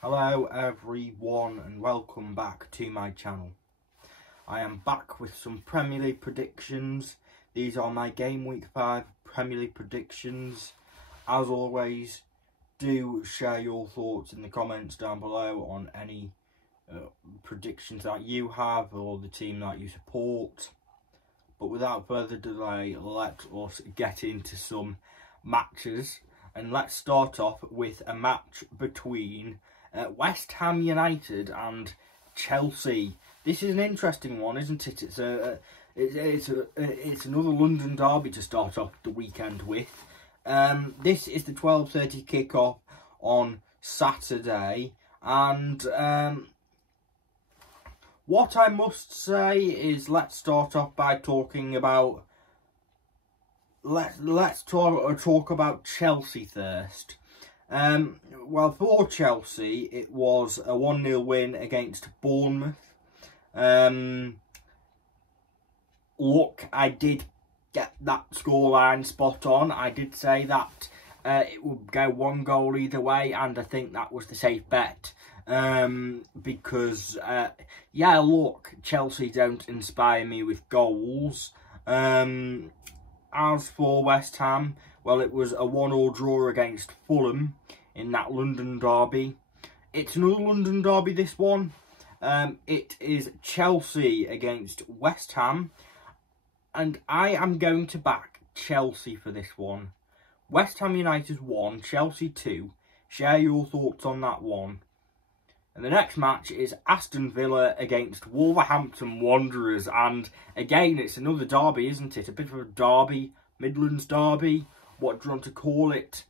Hello everyone and welcome back to my channel. I am back with some Premier League predictions. These are my Game Week 5 Premier League predictions. As always, do share your thoughts in the comments down below on any predictions that you have or the team that you support. But without further delay, let us get into some matches. And let's start off with a match between West Ham United and Chelsea. This is an interesting one, isn't it? It's another London derby to start off the weekend with. This is the 12:30 kickoff on Saturday, and what I must say is, let's start off by talking about let's talk about Chelsea first. Well, for Chelsea, it was a 1-0 win against Bournemouth. Look, I did get that scoreline spot on. I did say that it would go one goal either way, and I think that was the safe bet. Because, yeah, look, Chelsea don't inspire me with goals. As for West Ham, well, it was a 1-1 draw against Fulham in that London derby. It's another London derby, this one. It is Chelsea against West Ham, and I am going to back Chelsea for this one. West Ham United 1, Chelsea 2. Share your thoughts on that one. And the next match is Aston Villa against Wolverhampton Wanderers. And again, it's another derby, isn't it? A bit of a derby, Midlands derby, what do you want to call it?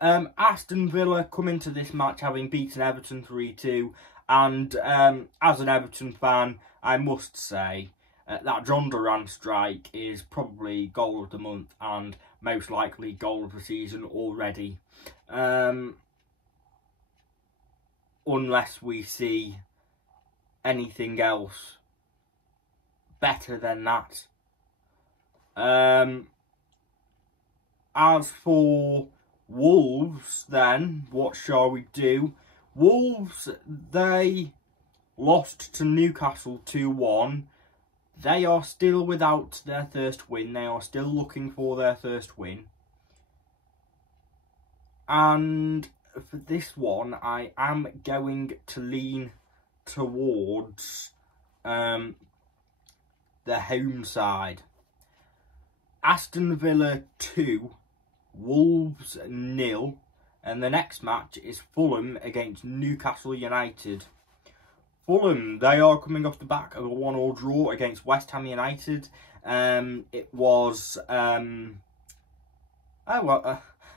Aston Villa come into this match having beaten Everton 3-2. And as an Everton fan, I must say that John Duran strike is probably goal of the month and most likely goal of the season already. Unless we see anything else better than that. As for Wolves, then, what shall we do? Wolves, they lost to Newcastle 2-1. They are still without their first win. They are still looking for their first win. And for this one, I am going to lean towards the home side. Aston Villa 2, Wolves 0, and the next match is Fulham against Newcastle United. Fulham, they are coming off the back of a 1-1 draw against West Ham United. It was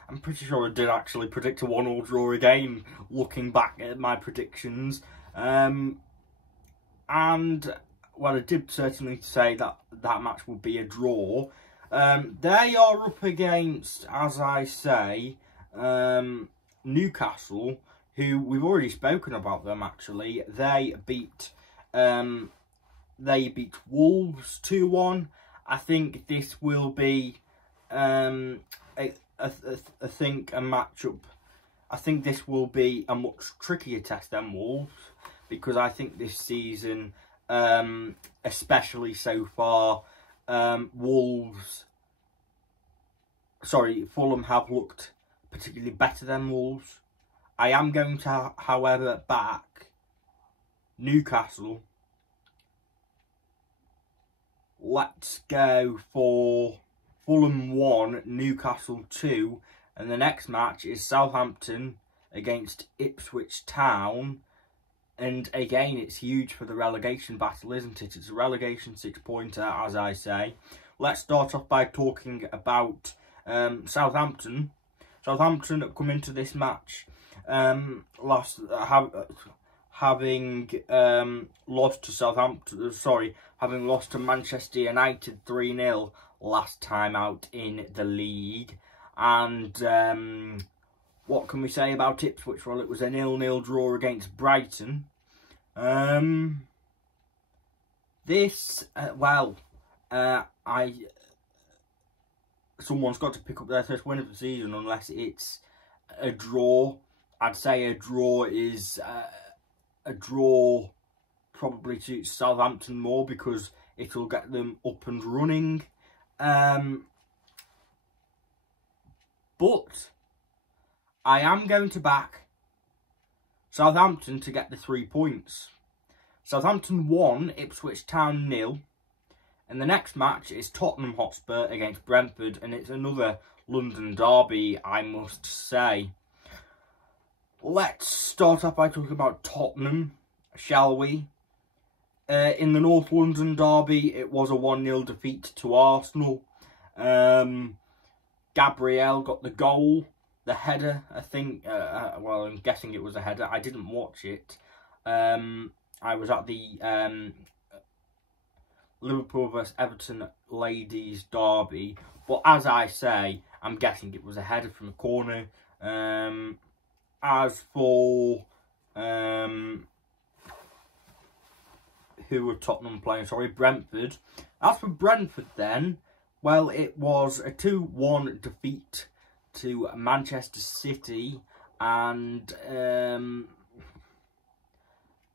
I'm pretty sure I did actually predict a 1-1 draw again, looking back at my predictions. And, well, I did certainly say that that match would be a draw. They are up against, as I say, Newcastle, who we've already spoken about them, actually. They beat Wolves 2-1. I think this will be I think a matchup. I think this will be a much trickier test than Wolves, because I think this season, especially so far, Fulham have looked particularly better than Wolves. I am going to, however, back Newcastle. Let's go for Fulham 1, Newcastle 2, and the next match is Southampton against Ipswich Town. And again, it's huge for the relegation battle, isn't it? It's a relegation 6-pointer, as I say. Let's start off by talking about Southampton. Southampton come into this match having lost to Manchester United 3-0 last time out in the league. And what can we say about Ipswich? Well, it was a 0-0 draw against Brighton. Someone's got to pick up their first win of the season, unless it's a draw. I'd say a draw is a draw probably suits Southampton more because it'll get them up and running. But I am going to back Southampton to get the 3 points. Southampton 1, Ipswich Town 0. And the next match is Tottenham Hotspur against Brentford. And it's another London derby, I must say. Let's start off by talking about Tottenham, shall we? In the North London derby, it was a 1-0 defeat to Arsenal. Gabriel got the goal, the header, I think. Well, I'm guessing it was a header. I didn't watch it. I was at the Liverpool vs Everton ladies derby. But as I say, I'm guessing it was a header from a corner. As for who were Tottenham playing? Sorry, Brentford. As for Brentford then, well, it was a 2-1 defeat to Manchester City. And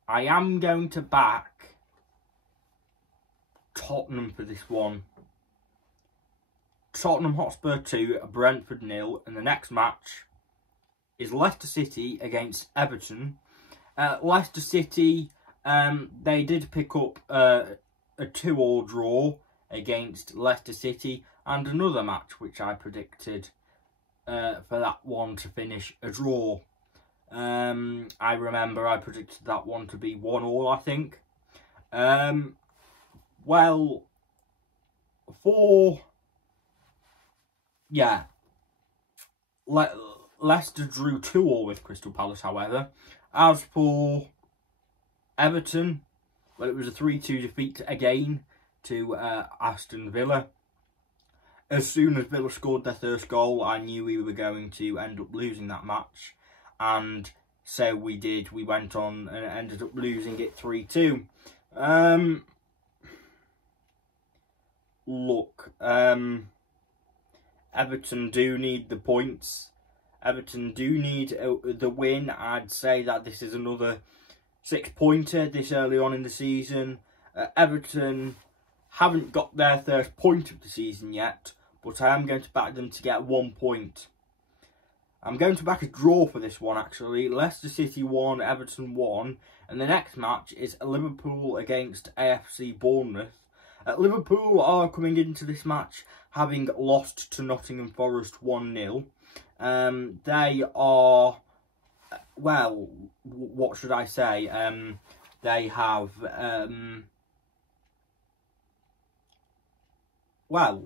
I am going to back Tottenham for this one. Tottenham Hotspur 2, Brentford 0. And the next match is Leicester City against Everton. Leicester City, they did pick up a 2-2 draw against Leicester City, and another match which I predicted for that one to finish a draw. I remember I predicted that one to be 1-1, I think. Well, Leicester drew 2-2 with Crystal Palace, however. As for Everton, well, it was a 3-2 defeat again to Aston Villa. As soon as Villa scored their first goal, I knew we were going to end up losing that match. And so we did. We went on and ended up losing it 3-2. Look, Everton do need the points. Everton do need the win. I'd say that this is another 6-pointer this early on in the season. Everton haven't got their first point of the season yet, but I am going to back them to get 1 point. I'm going to back a draw for this one, actually. Leicester City 1, Everton 1. And the next match is Liverpool against AFC Bournemouth. Liverpool are coming into this match having lost to Nottingham Forest 1-0. They are, well, what should I say? They have, well,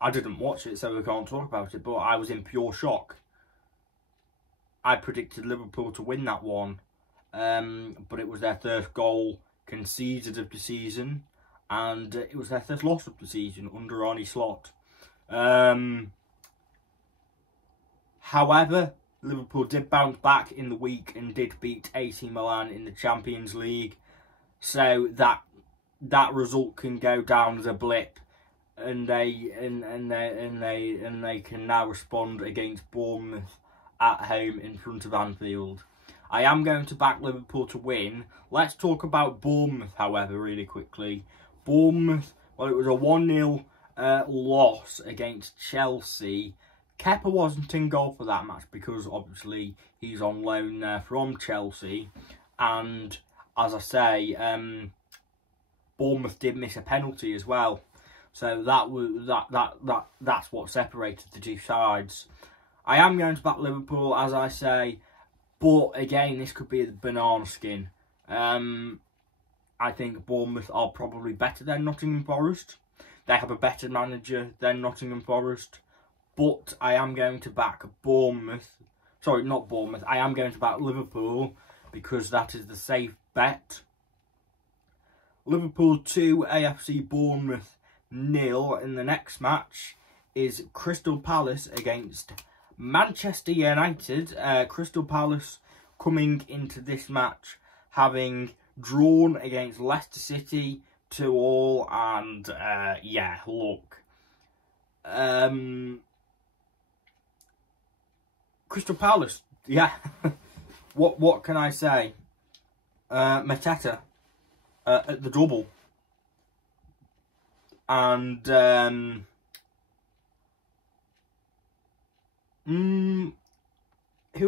I didn't watch it, so we can't talk about it, but I was in pure shock. I predicted Liverpool to win that one, but it was their first goal conceded of the season, and it was their first loss of the season under Arne Slot. However, Liverpool did bounce back in the week and did beat AC Milan in the Champions League, so that result can go down as a blip, and they can now respond against Bournemouth at home in front of Anfield. I am going to back Liverpool to win. Let's talk about Bournemouth, however, really quickly. Bournemouth, well, it was a 1-0 loss against Chelsea. Kepa wasn't in goal for that match because, obviously, he's on loan there from Chelsea. And, as I say, Bournemouth did miss a penalty as well. So that's what separated the two sides. I am going to back Liverpool, as I say, but again, this could be a banana skin. I think Bournemouth are probably better than Nottingham Forest. They have a better manager than Nottingham Forest, but I am going to back Bournemouth. Sorry, not Bournemouth. I am going to back Liverpool because that is the safe bet. Liverpool 2, AFC Bournemouth 0. In the next match is Crystal Palace against Manchester United. Crystal Palace coming into this match having drawn against Leicester City 2-2, and yeah, look, Crystal Palace, yeah. What can I say? Mateta at the double. And who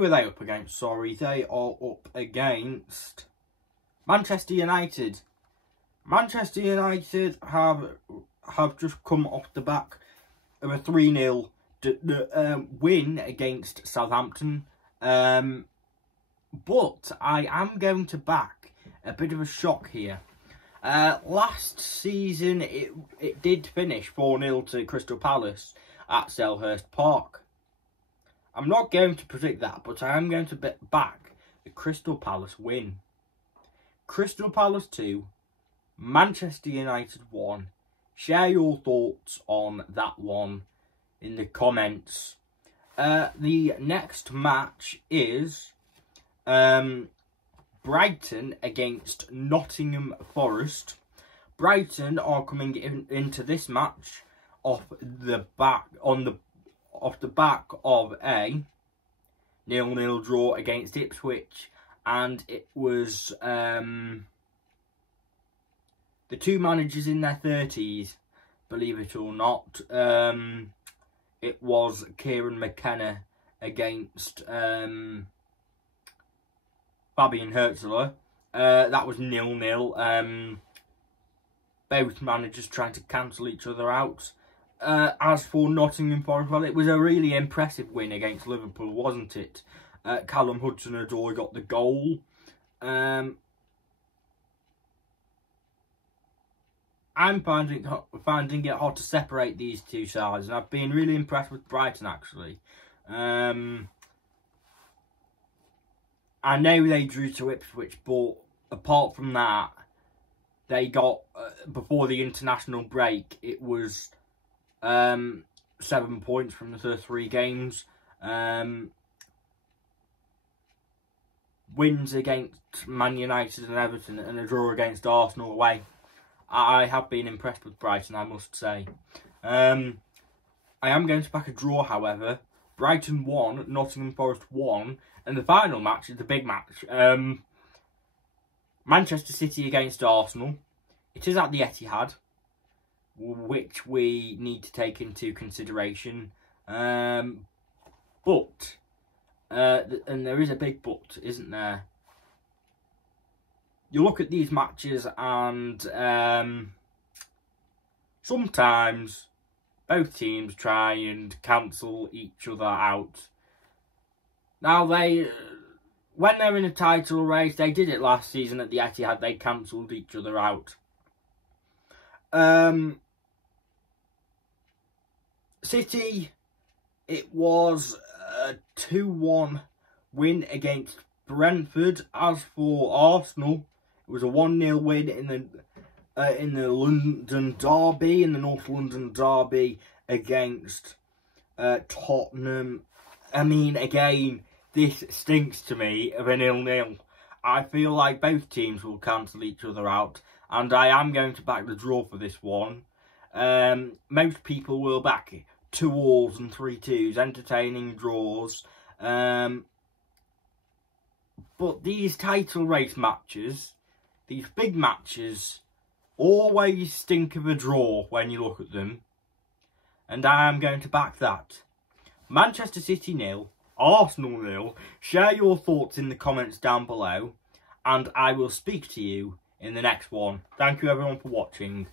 are they up against? Sorry, they are up against Manchester United. Manchester United have just come off the back of a 3-0 win against Southampton. But I am going to back a bit of a shock here. Last season, it did finish 4-0 to Crystal Palace at Selhurst Park. I'm not going to predict that, but I am going to back the Crystal Palace win. Crystal Palace 2, Manchester United 1. Share your thoughts on that one in the comments. The next match is Brighton against Nottingham Forest. Brighton are coming into this match off the back of a 0-0 draw against Ipswich, and it was the two managers in their 30s, believe it or not. It was Kieran McKenna against Fabian Hertzler. That was 0-0. Both managers trying to cancel each other out. As for Nottingham Forest, well, it was a really impressive win against Liverpool, wasn't it? Callum Hudson-Odoi got the goal. I'm finding it hard to separate these two sides, and I've been really impressed with Brighton, actually. I know they drew to Ipswich, but apart from that, they got, before the international break, it was 7 points from the first 3 games. Wins against Man United and Everton, and a draw against Arsenal away. I have been impressed with Brighton, I must say. I am going to back a draw, however. Brighton 1, Nottingham Forest 1, and the final match is the big match. Manchester City against Arsenal. It is at the Etihad, which we need to take into consideration. And there is a big but, isn't there? You look at these matches and sometimes both teams try and cancel each other out. Now, when they're in a title race, they did it last season at the Etihad, they cancelled each other out. City, it was a 2-1 win against Brentford. As for Arsenal, it was a 1-0 win in the London derby, in the North London derby against Tottenham. I mean, again, this stinks to me of a 0-0. I feel like both teams will cancel each other out, and I am going to back the draw for this one. Most people will back 2-2s and 3-2s, entertaining draws. But these title race matches, these big matches, always stink of a draw when you look at them. And I am going to back that. Manchester City 0, Arsenal 0. Share your thoughts in the comments down below, and I will speak to you in the next one. Thank you everyone for watching.